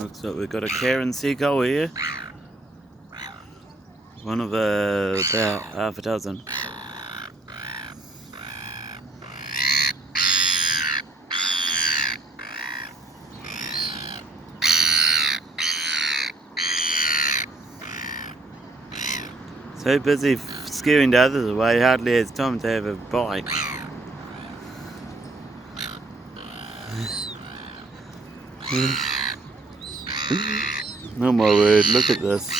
Looks like we've got a Cairn seagull here. One of about half a dozen. So busy scaring the others away, he hardly has time to have a bite. Oh my word, look at this.